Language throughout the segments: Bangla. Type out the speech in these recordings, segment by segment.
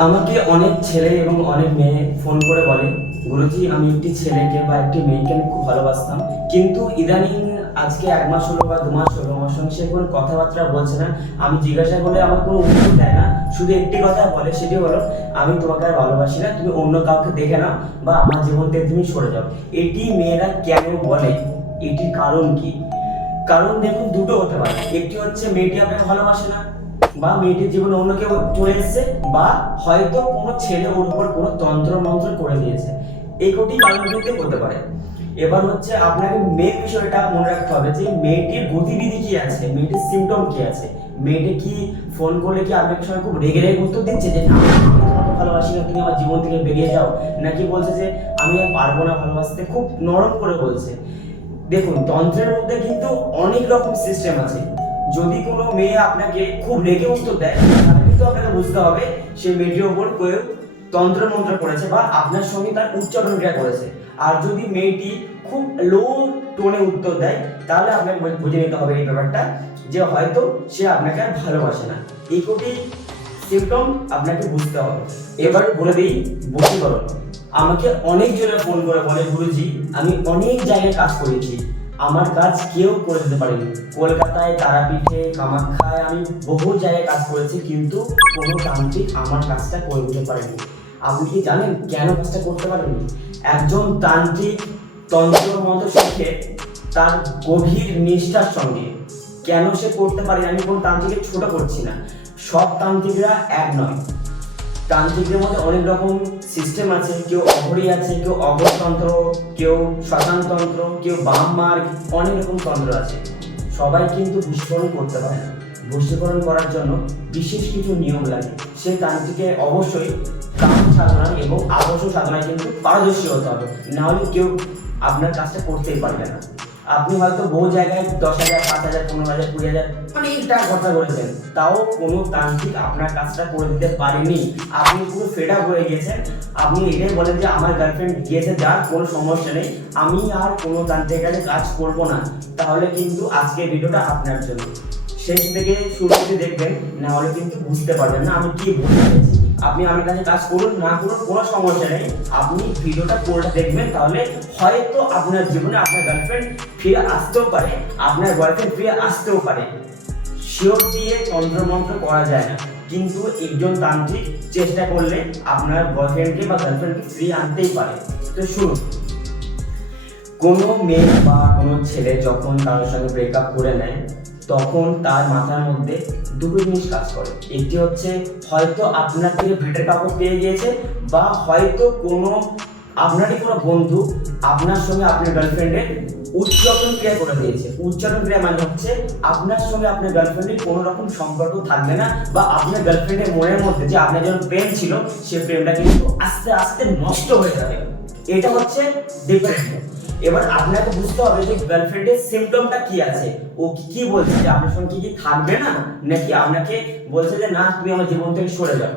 আমাকে অনেক ছেলে এবং অনেক মেয়ে ফোন করে বলে, গুরুজি, আমি একটি ছেলেকে বা একটি মেয়েকে আমি খুব ভালোবাসতাম। কিন্তু ইদানিং আজকে এক মাস হলো বা দু মাস হলো, আমার সঙ্গে সে কোনো কথাবার্তা বলছে না। আমি জিজ্ঞাসা করলে আমার কোনো উত্তর দেয় না। শুধু একটি কথা বলে সেটি হলো, আমি তোমাকে আর ভালোবাসি না, তুমি অন্য কাউকে দেখে নাও বা আমার জীবন থেকে তুমি সরে যাও। এটি মেয়েরা কেন বলে? এটির কারণ কি? কারণ দেখুন, দুটো হতে পারে। একটি হচ্ছে, মেয়েটি আপনাকে ভালোবাসে না। বা মেয়েটির জীবনে অন্য কেউ চলে এসেছে বা হয়তো কোনো ছেলে ওর উপর কোনো তন্ত্র মন্ত্র করে দিয়েছে। এই কোটি কারণ কিন্তু হতে পারে। এবার হচ্ছে আপনাকে মেয়ের বিষয়টা মনে রাখতে হবে যে মেয়েটির গতিবিধি কি আছে, মেয়েটির সিমটম কি আছে, মেয়েটি কি ফোন করলে কি আপনাকে সময় খুব রেগে রেগে উত্তর দিচ্ছে যে, না ভালোবাসি না, তুমি আমার জীবন থেকে বেরিয়ে যাও। নাকি বলছে যে, আমি আর পারব না ভালোবাসতে। খুব নরম করে বলছে। দেখুন, তন্ত্রের মধ্যে কিন্তু অনেক রকম সিস্টেম আছে। যদি কোনো মেয়ে আপনাকে খুব রেগে উত্তর দেয়, তাহলে কিন্তু আপনাকে বুঝতে হবে সেই মেয়েটির ওপর কেউ তন্ত্র মন্ত্র করেছে বা আপনার সঙ্গে তার উচ্চারণ ক্রিয়া করেছে। আর যদি মেয়েটি খুব লো টোনে উত্তর দেয়, তাহলে আপনাকে বুঝে নিতে হবে এই ব্যাপারটা যে হয়তো সে আপনাকে আর ভালোবাসে না। এই কোটি সিমটম আপনাকে বুঝতে হবে। এবার বলে দিই, বশীকরণ। আমাকে অনেক জনে ফোন করে বলে, গুরুজি, আমি অনেক জায়গায় কাজ করেছি। আমার কাজ কেউ করে দিতে পারেনি। কলকাতায় তারাপীঠে কামাখ্যায় আমি বহু জায়গায় কাজ করেছি, কিন্তু কোনো তান্ত্রিক আমার কাজটা করে দিতে পারেনি। আপনি কি জানেন কেন কাজটা করতে পারেনি? একজন তান্ত্রিক তন্ত্র মন্ত্র শিখে তার গভীর নিষ্ঠার সঙ্গে। কেন সে করতে পারে আমি কোন তান্ত্রিকের ছোট করছি না। সব তান্ত্রিকরা এক নয়। তান্ত্রিকের মধ্যে অনেক রকম সিস্টেম আছে। কেউ অঘরি আছে, কেউ অঘরতন্ত্র, কেউ শ্মশানতন্ত্র কেউ বাম মার্গ, অনেক রকম তন্ত্র আছে। সবাই কিন্তু ভূষীকরণ করতে পারে না। ভূষীকরণ করার জন্য বিশেষ কিছু নিয়ম লাগে। সেই তান্ত্রিকে অবশ্যই কাম সাধনা এবং আদর্শ সাধনায় কিন্তু পারদর্শী হতে হবে। নাহলে কেউ আপনার কাজটা করতেই পারবে না। আপনি হয়তো বহু জায়গায় দশ হাজার, পাঁচ হাজার, পনেরো হাজার, কুড়ি হাজার অনেক টাকা খরচা করেছেন তাও কোনো তান্ত্রিক আপনার কাজটা করে দিতে পারেনি। আপনি পুরো ফেড আপ হয়ে গেছেন। আপনি এটাই বলেন যে আমার গার্লফ্রেন্ড গিয়েছে যার কোনো সমস্যা নেই। আমি আর কোনো তান্ত্রিক কাছে কাজ করব না। তাহলে কিন্তু আজকের ভিডিওটা আপনার জন্য। শেষ থেকে শুরু দেখবেন, না হলে কিন্তু বুঝতে পারবেন না আমি কি বলতে চাইছি। আপনি আমার কাছে কাজ করুন, না করুন, কোনো সমস্যা নেই। আপনি ভিডিওটা পুরোটা দেখবেন, তাহলে হয়তো আপনার জীবনে আপনার গার্লফ্রেন্ড ফিরে আসতেও পারে, আপনার বয়ফ্রেন্ড ফিরে আসতেও পারে। শিওর দিয়ে তন্ত্রমন্ত্র করা যায় না। কিন্তু একজন তান্ত্রিক চেষ্টা করলে আপনার বয়ফ্রেন্ডকে বা গার্লফ্রেন্ডকে ফিরিয়ে আনতেই পারে। তো শুনুন, কোনো মেয়ে বা কোনো ছেলে যখন কারোর সঙ্গে ব্রেকআপ করে নেয় তখন তার মাথার মধ্যে দুটো জিনিস কাজ করে। একটি হচ্ছে, হয়তো আপনার থেকে ভেটের কাপড় পেয়ে গিয়েছে বা হয়তো কোনো, আপনারই কোনো বন্ধু আপনার সঙ্গে আপনার গার্লফ্রেন্ডের উচ্চারণ ক্রিয়া করে দিয়েছে। উচ্চারণ ক্রিয়া মানে হচ্ছে, আপনার সঙ্গে আপনার গার্লফ্রেন্ডের কোনো রকম সম্পর্ক থাকবে না বা আপনার গার্লফ্রেন্ডের মনের মধ্যে যে আপনার যখন প্রেম ছিল, সে প্রেমটা কিন্তু আস্তে আস্তে নষ্ট হয়ে যাবে। এটা হচ্ছে ডিফারেন্ট এবার আপনাকে বুঝতে হবে যে গার্লফ্রেন্ডের সিমটমটা কি আছে। ও কি কি বলছে? যে আপনার সঙ্গে কি থাকবে না? নাকি আপনাকে বলছে যে, না, তুমি আমার জীবন থেকে সরে যাও।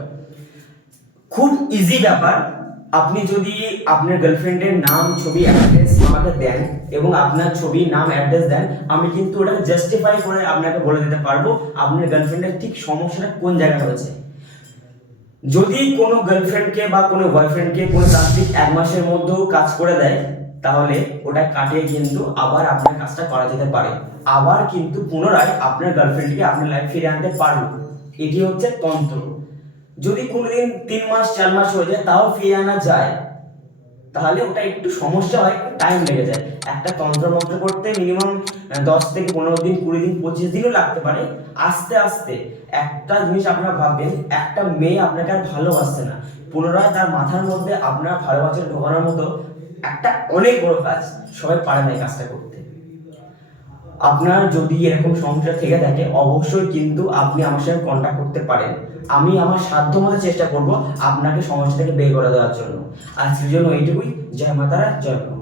খুব ইজি ব্যাপার। আপনি যদি আপনার গার্লফ্রেন্ডের নাম, ছবি অ্যাড্রেস আমাকে দেন এবং আপনার ছবি, নাম অ্যাড্রেস দেন, আমি কিন্তু ওটাকে জাস্টিফাই করে আপনাকে বলে দিতে পারব আপনার গার্লফ্রেন্ডের ঠিক সমস্যাটা কোন জায়গায় হয়েছে। যদি কোনো গার্লফ্রেন্ডকে বা কোনো বয়ফ্রেন্ডকে কোনো তান্ত্রিক এক মাসের মধ্যেও কাজ করে দেয় তাহলে ওটা কাটিয়ে কিন্তু আবার আপনার কাজটা করা যেতে পারে। আবার কিন্তু পুনরায় আপনার গার্লফ্রেন্ডকে আপনার লাইফ ফিরে আনতে পারবে। এটি হচ্ছে তন্ত্র। যদি কোনোদিন তিন মাস, চার মাস হয়ে যায়, তাও ফিরে আনা যায়, তাহলে ওটা একটু সমস্যা হয় টাইম লেগে যায়। একটা তন্ত্র মন্ত্র করতে মিনিমাম দশ থেকে পনেরো দিন, কুড়ি দিন, পঁচিশ দিনও লাগতে পারে। আস্তে আস্তে একটা জিনিস আপনারা ভাববেন, একটা মেয়ে আপনাকে আর ভালোবাসছে না। পুনরায় তার মাথার মধ্যে আপনার ভালোবাসা ঢোকানোর মতো একটা অনেক বড় কাজ সবাই পারে না এই কাজটা করতে। আপনার যদি এরকম সমস্যা থেকে থাকে, অবশ্যই কিন্তু আপনি আমার সাথে কন্ট্যাক্ট করতে পারেন। আমি আমার সাধ্য মতো চেষ্টা করব আপনাকে সমস্যা থেকে বের করে দেওয়ার জন্য। আজকের জন্য এইটুকুই। জয় মাতারা, জয়